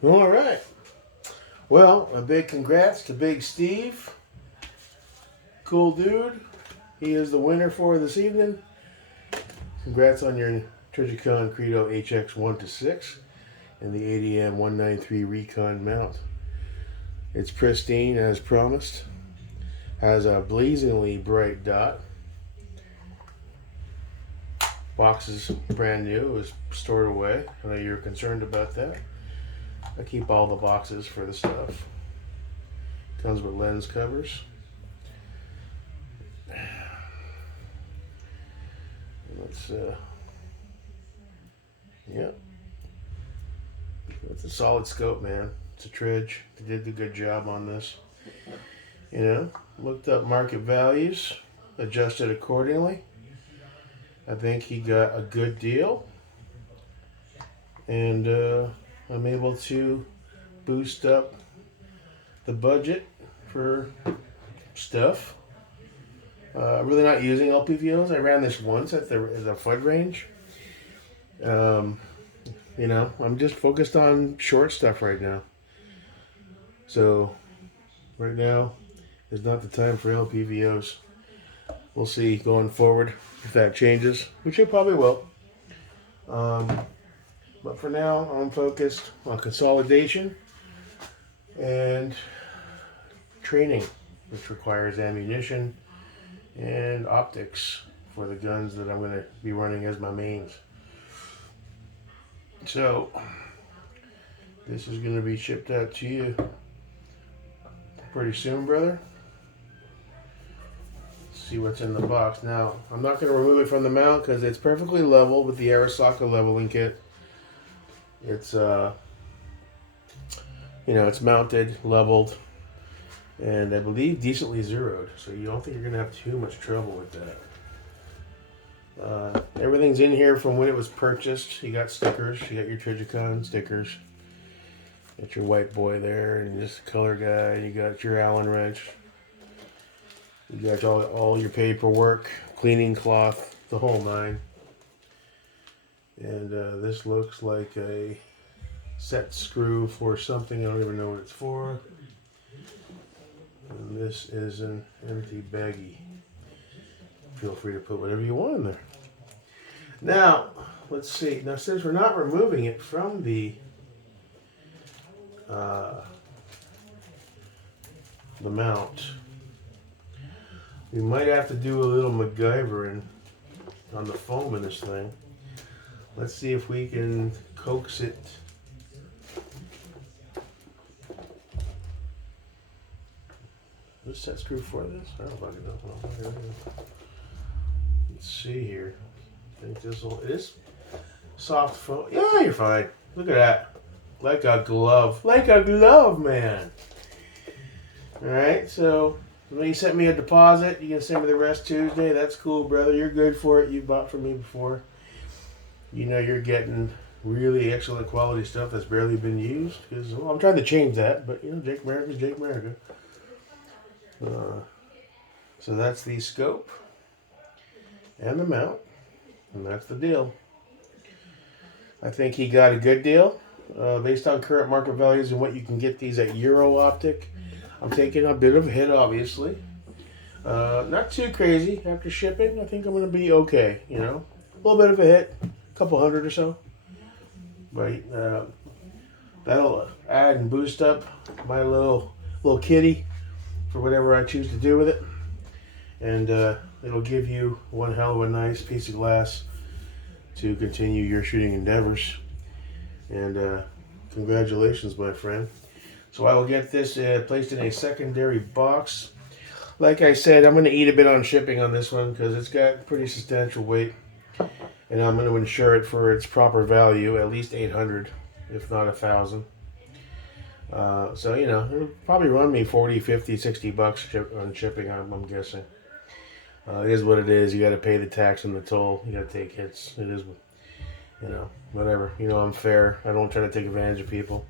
All right. Well, a big congrats to Big Steve. Cool dude. He is the winner for this evening. Congrats on your Trijicon Credo HX 1 to 6 and the ADM 193 Recon mount. It's pristine as promised. Has a blazingly bright dot. Box is brand new. It was stored away. I know you're concerned about that. I keep all the boxes for the stuff. Comes with lens covers. Let's yep. It's a solid scope, man. It's a Tridge. They did a good job on this. You know, looked up market values, adjusted accordingly. I think he got a good deal, and I'm able to boost up the budget for stuff. Really not using LPVOs. I ran this once at the FUD range. You know, I'm just focused on short stuff right now. So, right now is not the time for LPVOs. We'll see going forward if that changes, which it probably will. But for now, I'm focused on consolidation and training, which requires ammunition and optics for the guns that I'm going to be running as my mains. So, this is going to be shipped out to you pretty soon, brother. Let's see what's in the box. Now, I'm not going to remove it from the mount because it's perfectly level with the Arisaka leveling kit. It's, you know, it's mounted, leveled, and I believe decently zeroed. So you don't think you're going to have too much trouble with that. Everything's in here from when it was purchased. You got stickers. You got your Trijicon stickers. Got your white boy there, and this color guide. You got your Allen wrench. You got all your paperwork, cleaning cloth, the whole nine. And this looks like a set screw for something. I don't even know what it's for. And this is an empty baggie. Feel free to put whatever you want in there. Now, let's see. Now, since we're not removing it from the mount, we might have to do a little MacGyvering on the foam in this thing. Let's see if we can coax it. What's that screw for this? I don't fucking know. Let's see here. I think this will. It is soft foam. Yeah, you're fine. Look at that. Like a glove. Like a glove, man. Alright, so when you sent me a deposit, you can send me the rest Tuesday. That's cool, brother. You're good for it. You bought from me before. You know you're getting really excellent quality stuff that's barely been used. Because well, I'm trying to change that, but you know, Jake America's Jake America. So that's the scope and the mount, and that's the deal. I think he got a good deal based on current market values and what you can get these at Euro Optic. I'm taking a bit of a hit, obviously. Not too crazy after shipping. I think I'm going to be okay, you know. A little bit of a hit, a couple hundred or so. But that'll add and boost up my little kitty for whatever I choose to do with it. And it'll give you one hell of a nice piece of glass to continue your shooting endeavors. And congratulations, my friend. So I will get this placed in a secondary box. Like I said, I'm going to eat a bit on shipping on this one because it's got pretty substantial weight. And I'm going to insure it for its proper value, at least $800, if not $1,000. So, you know, it'll probably run me $40, $50, $60 on shipping, I'm guessing. It is what it is. You got to pay the tax and the toll. You got to take hits. It is, you know, whatever. You know, I'm fair. I don't try to take advantage of people.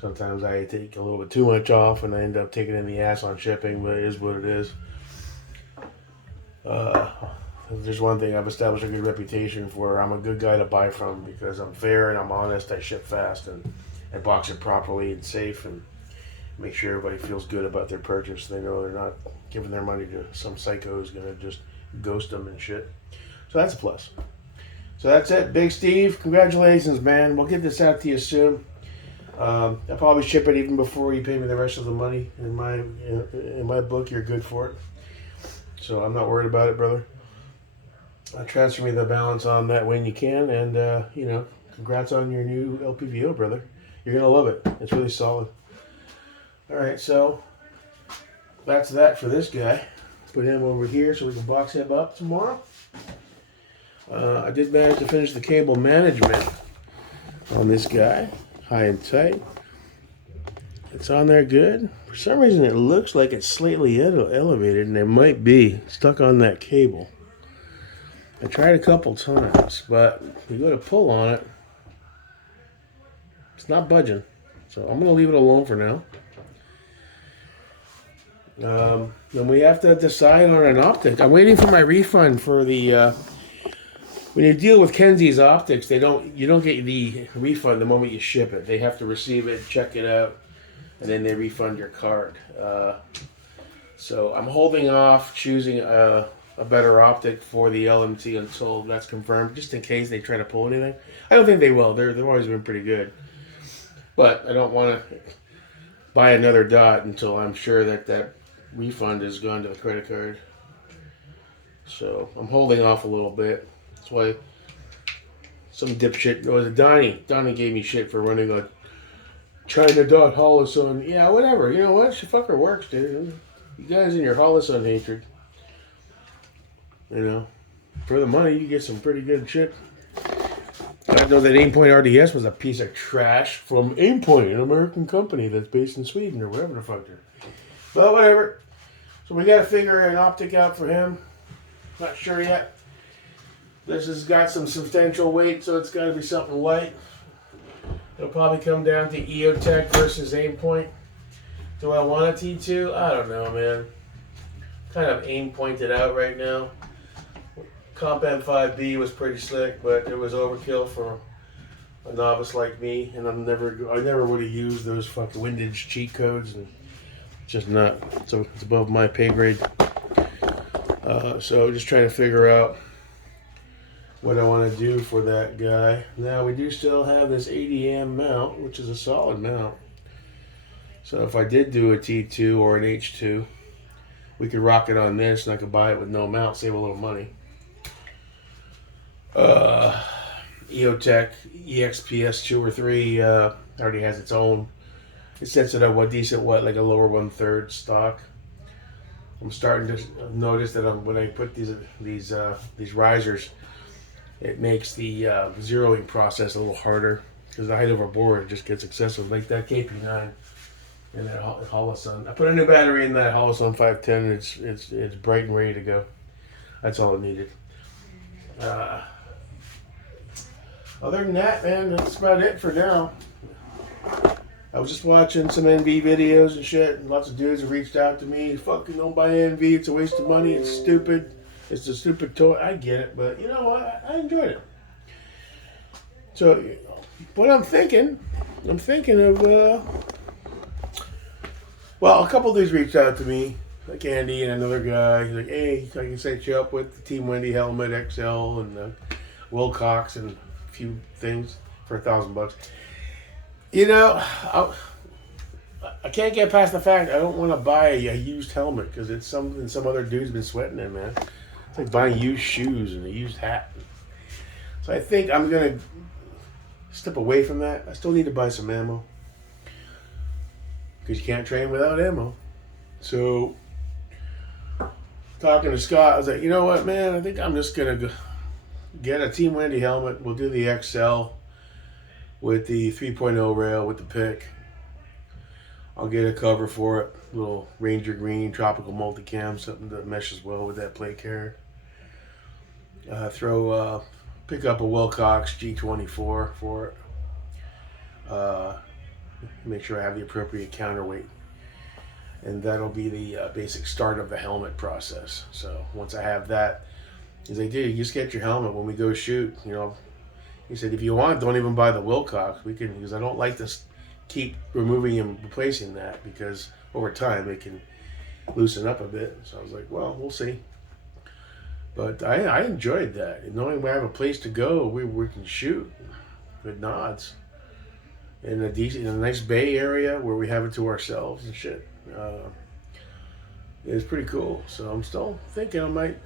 Sometimes I take a little bit too much off and I end up taking in the ass on shipping, but it is what it is. There's one thing I've established a good reputation for. I'm a good guy to buy from because I'm fair and I'm honest. I ship fast, and I box it properly and safe and make sure everybody feels good about their purchase. They know they're not giving their money to some psycho who's going to just ghost them and shit. So that's a plus. So that's it, Big Steve. Congratulations, man. We'll get this out to you soon. I'll probably ship it even before you pay me the rest of the money. In my book, you're good for it. So I'm not worried about it, brother. Transfer me the balance on that when you can, and congrats on your new LPVO, brother. You're gonna love it. It's really solid. All right, so that's that for this guy. Put him over here so we can box him up tomorrow. I did manage to finish the cable management on this guy, high and tight. It's on there good. For some reason, it looks like it's slightly elevated, and it might be stuck on that cable. I tried a couple times, but you go to pull on it, it's not budging. So I'm going to leave it alone for now. Then we have to decide on an optic. I'm waiting for my refund for the... when you deal with Kenzie's Optics, you don't get the refund the moment you ship it. They have to receive it, check it out, and then they refund your card. So I'm holding off choosing a better optic for the LMT until that's confirmed, just in case they try to pull anything. I don't think they will. They've always been pretty good. But I don't want to buy another dot until I'm sure that refund has gone to the credit card. So I'm holding off a little bit. That's why some dipshit, was it Donnie? Donnie gave me shit for running a China dot Holosun. Yeah, whatever. You know what? She fucker works, dude. You guys in your Holosun hatred. For the money, you get some pretty good shit. I know that Aimpoint RDS was a piece of trash from Aimpoint, an American company that's based in Sweden or whatever the fuck they're. But whatever. So we got to figure an optic out for him. Not sure yet. This has got some substantial weight, so it's got to be something light. It'll probably come down to EOTech versus Aimpoint. Do I want a T2? I don't know, man. Kind of Aimpointed out right now. Comp M5B was pretty slick, but it was overkill for a novice like me, and I never would have used those fucking windage cheat codes, and just not. So it's above my pay grade. So just trying to figure out what I want to do for that guy. Now we do still have this 80 mount, which is a solid mount. So if I did do a T2 or an H2, we could rock it on this, and I could buy it with no mount, save a little money. EOTech EXPS 2 or 3 already has its own. It sets it up like a lower 1/3 stock. I'm starting to notice that when I put these risers, it makes the zeroing process a little harder because the height over bore just gets excessive, like that KP9 and that Holosun. I put a new battery in that Holosun 510. It's bright and ready to go. That's all it needed. Other than that, man, that's about it for now. I was just watching some NV videos and shit, and lots of dudes have reached out to me. Fucking don't buy NV, it's a waste of money, it's stupid. It's a stupid toy. I get it, but you know what? I enjoyed it. So, what I'm thinking of, a couple of dudes reached out to me, like Andy and another guy. He's like, hey, I can set you up with the Team Wendy helmet XL and Wilcox and a few things for $1,000. I can't get past the fact I don't want to buy a used helmet because it's something some other dude's been sweating in, man. It's like buying used shoes and a used hat. So I think I'm going to step away from that. I still need to buy some ammo because you can't train without ammo. So talking to Scott, I was like, you know what, man? I think I'm just going to get a Team Wendy helmet. We'll do the XL with the 3.0 rail with the pick. I'll get a cover for it, little Ranger Green tropical multicam, something that meshes well with that plate carrier. Pick up a Wilcox G24 for it. Make sure I have the appropriate counterweight, and that'll be the basic start of the helmet process. So once I have that, he's like, dude, you just get your helmet when we go shoot. He said, if you want, don't even buy the Wilcox. Because I don't like this. keep removing and replacing that because over time it can loosen up a bit. So I was like, well, we'll see. But I enjoyed that. And knowing we have a place to go, we can shoot with nods in a nice bay area where we have it to ourselves and shit. It's pretty cool. So I'm still thinking I might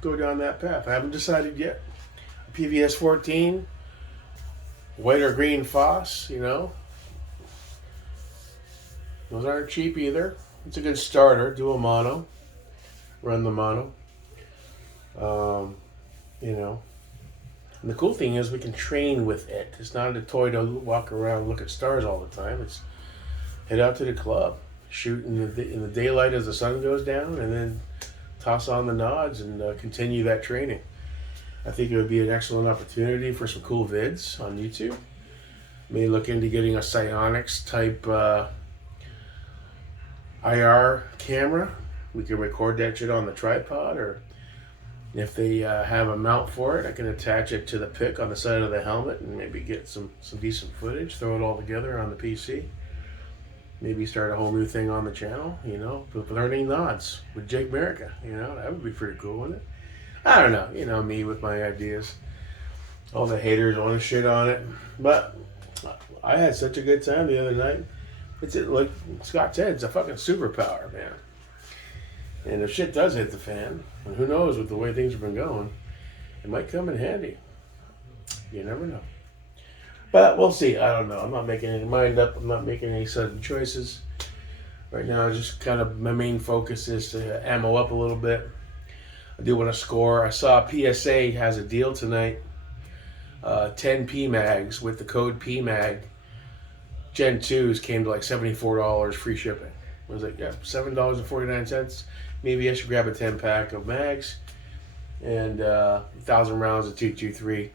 go down that path. I haven't decided yet. PVS 14, white or green Foss, you know. Those aren't cheap either. It's a good starter. Do a mono. Run the mono. You know. And the cool thing is we can train with it. It's not a toy to walk around and look at stars all the time. It's head out to the club, shoot in the daylight as the sun goes down, and then toss on the nods and continue that training. I think it would be an excellent opportunity for some cool vids on YouTube. May look into getting a Psyonix type IR camera. We can record that shit on the tripod, or if they have a mount for it, I can attach it to the pick on the side of the helmet and maybe get some decent footage, throw it all together on the PC. Maybe start a whole new thing on the channel, you know, with learning nods with Jake Merica, you know, that would be pretty cool, wouldn't it? I don't know, you know me with my ideas. All the haters want to shit on it, but I had such a good time the other night. It's like Scott said, it's a fucking superpower, man. And if shit does hit the fan, and who knows with the way things have been going, it might come in handy. You never know. But we'll see. I don't know. I'm not making any mind up. I'm not making any sudden choices. Right now, just kind of my main focus is to ammo up a little bit. I do want to score. I saw PSA has a deal tonight. 10 PMags with the code PMAG. Gen 2s came to like $74 free shipping. I was like, yeah, $7.49. Maybe I should grab a 10 pack of mags and 1,000 rounds of 223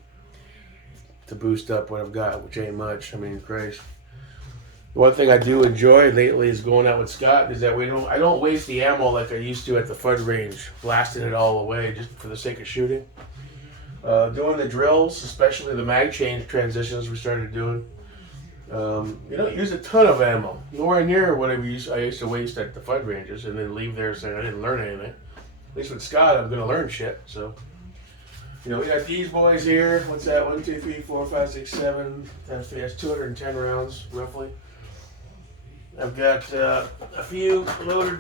to boost up what I've got, which ain't much. I mean, Christ. One thing I do enjoy lately is going out with Scott is that I don't waste the ammo like I used to at the FUD range, blasting it all away just for the sake of shooting. Doing the drills, especially the mag change transitions we started doing. You don't use a ton of ammo, nowhere near what I used to waste at the FUD ranges, and then leave there saying I didn't learn anything. At least with Scott, I'm going to learn shit. So, you know, we got these boys here. What's that? 1, 2, 3, 4, 5, 6, 7. That's 210 rounds, roughly. I've got a few loaded,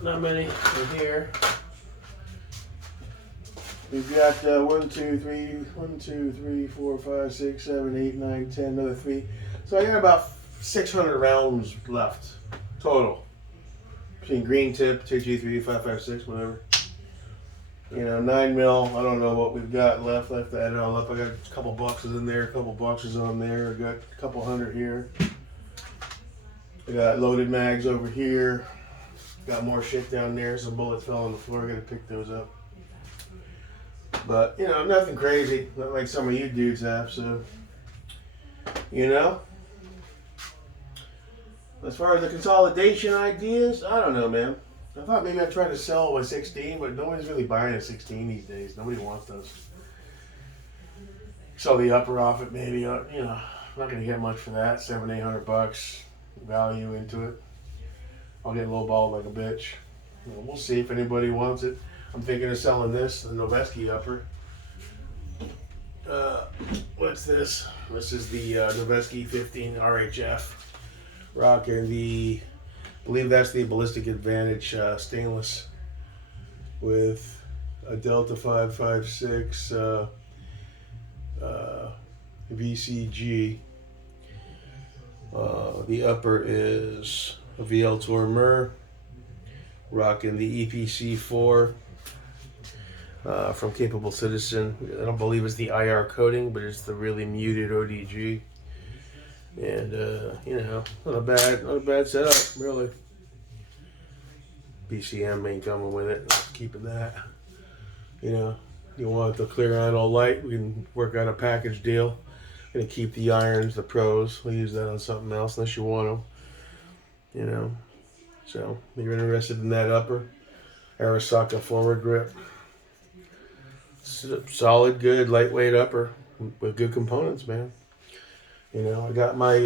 not many, in here. We've got 1, 2, 3, 4, 5, 6, 7, 8, 9, 10, another 3. So I got about 600 rounds left total between green tip, 2, 2, 3, 5, 5, 6, whatever. You know, 9 mil. I don't know what we've got left. I have to add it all up. I got a couple boxes in there, a couple boxes on there. I got a couple hundred here. I got loaded mags over here. Got more shit down there. Some bullets fell on the floor. I gotta pick those up. But you know, nothing crazy. Not like some of you dudes have. So, you know. As far as the consolidation ideas, I don't know, man. I thought maybe I'd try to sell a 16, but nobody's really buying a 16 these days. Nobody wants those. Sell the upper off it, maybe. You know, I'm not gonna get much for that. $700-800 value into it. I'll get lowballed like a bitch. You know, we'll see if anybody wants it. I'm thinking of selling this, the Noveske upper. What's this? This is the Noveske 15 RHF. Rocking the, I believe that's the Ballistic Advantage stainless with a Delta 556 VCG. The upper is a VL Tour Mur. Rocking the EPC 4 from Capable Citizen. I don't believe it's the IR coating, but it's the really muted ODG. And you know, not a bad setup, really. BCM ain't coming with it. Keeping that. You know, you want the clear anode light, we can work out a package deal. Gonna keep the irons, the pros. We'll use that on something else unless you want them. You know, so if you're interested in that upper, Arasaka forward grip. Solid, good, lightweight upper with good components, man. You know, I got my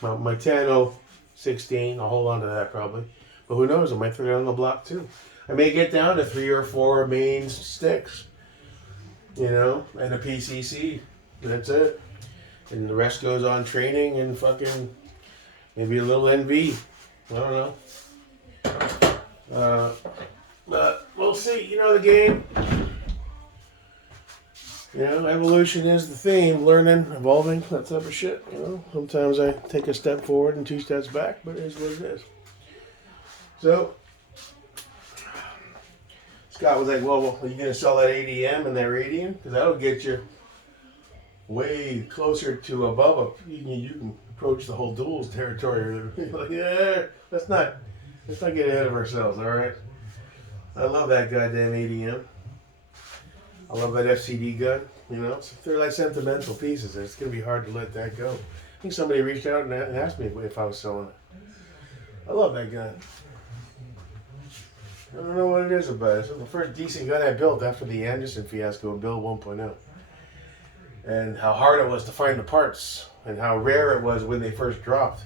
my Tano 16. I'll hold on to that probably. But who knows? I might throw it on the block too. I may get down to 3 or 4 main sticks. You know, and a PCC. That's it. And the rest goes on training and fucking maybe a little NV. I don't know. But we'll see. You know the game. You know, evolution is the theme. Learning, evolving, that type of shit. You know, sometimes I take a step forward and 2 steps back, but it is what it is. So, Scott was like, well, are you going to sell that ADM and that Radian? Because that'll get you way closer to above. You can approach the whole duals territory. Like, yeah, let's not get ahead of ourselves, all right? I love that goddamn ADM. I love that FCD gun. You know, they're like sentimental pieces. It's going to be hard to let that go. I think somebody reached out and asked me if I was selling it. I love that gun. I don't know what it is about it. It's the first decent gun I built after the Anderson fiasco and Build 1.0. And how hard it was to find the parts. And how rare it was when they first dropped.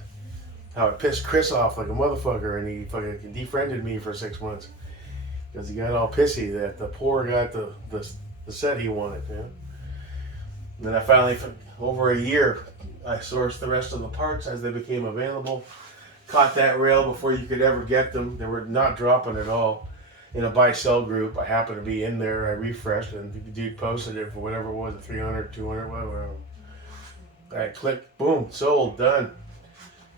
How it pissed Chris off like a motherfucker. And he fucking defriended me for 6 months. Because he got all pissy that the poor got the set he wanted. Yeah? And then I finally, over a year, I sourced the rest of the parts as they became available. Caught that rail before you could ever get them. They were not dropping at all. In a buy-sell group, I happened to be in there. I refreshed, and the dude posted it for whatever it was, 300, 200, whatever. I clicked, boom, sold, done.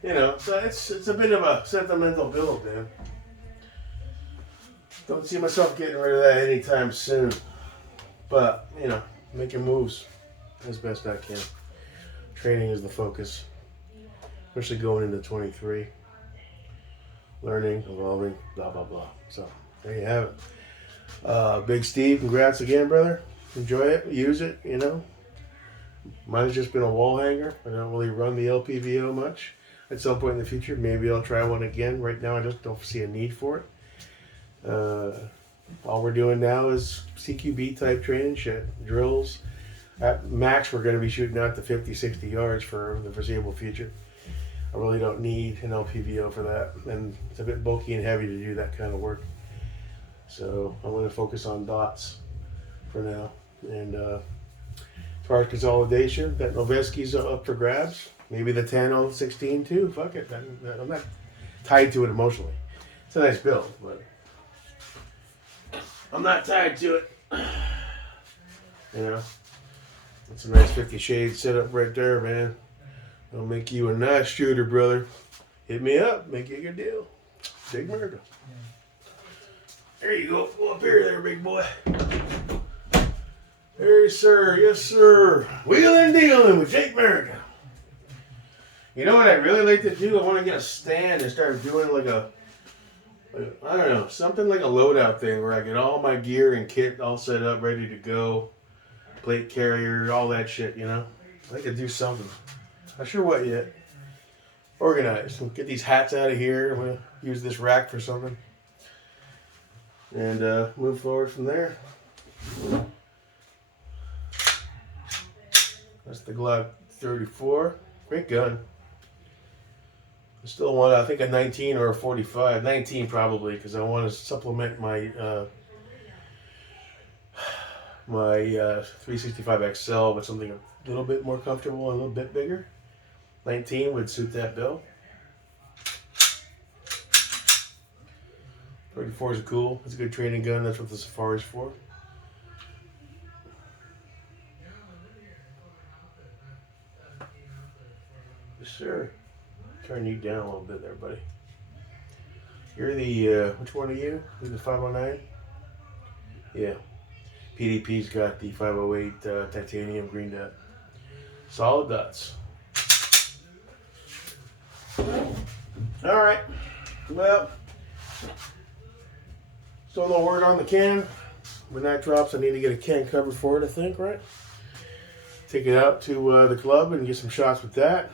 You know, so it's a bit of a sentimental build, man. Don't see myself getting rid of that anytime soon. But, you know, making moves as best I can. Training is the focus, especially going into 23. Learning, evolving, blah, blah, blah. So, there you have it. Big Steve, congrats again, brother. Enjoy it, use it, you know. Mine's just been a wall hanger. I don't really run the LPVO much. At some point in the future, maybe I'll try one again. Right now, I just don't see a need for it. All we're doing now is CQB type training shit, drills. At max, we're going to be shooting out to 50, 60 yards for the foreseeable future. I really don't need an LPVO for that, and it's a bit bulky and heavy to do that kind of work. So I'm going to focus on dots for now. And as far as consolidation, that Noveski's up for grabs. Maybe the Tano 16 too. Fuck it. I'm not tied to it emotionally. It's a nice build, but I'm not tied to it. You know, it's a nice 50 shades setup right there, man. It'll make you a nice shooter, brother. Hit me up, make you a good deal. Jake America. There you go. Go up here there, big boy. There, sir. Yes, sir. Wheeling dealing with Jake America. You know what I'd really like to do? I want to get a stand and start doing like I don't know, something like a loadout thing where I get all my gear and kit all set up, ready to go. Plate carrier, all that shit, you know? I could do something. Not sure what yet. Organize. Get these hats out of here. I'm going to use this rack for something. And move forward from there. That's the Glock 34. Great gun. I still want, I think, a 19 or a 45. 19 probably, because I want to supplement my my 365 XL with something a little bit more comfortable and a little bit bigger. 19 would suit that bill. 34 is cool. It's a good training gun. That's what the Safari's for. Yes, sir. Turn you down a little bit there, buddy. You're the, which one are you? You're the 509? Yeah. PDP's got the 508 titanium green dot. Solid dots. Alright. Well, still no word on the can. When that drops, I need to get a can cover for it, I think, right? Take it out to the club and get some shots with that.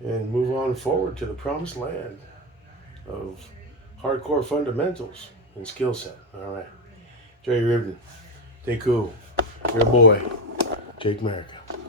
And move on forward to the promised land of hardcore fundamentals and skill set. Alright. Jerry Rivden. Stay cool. Your boy, Jake America.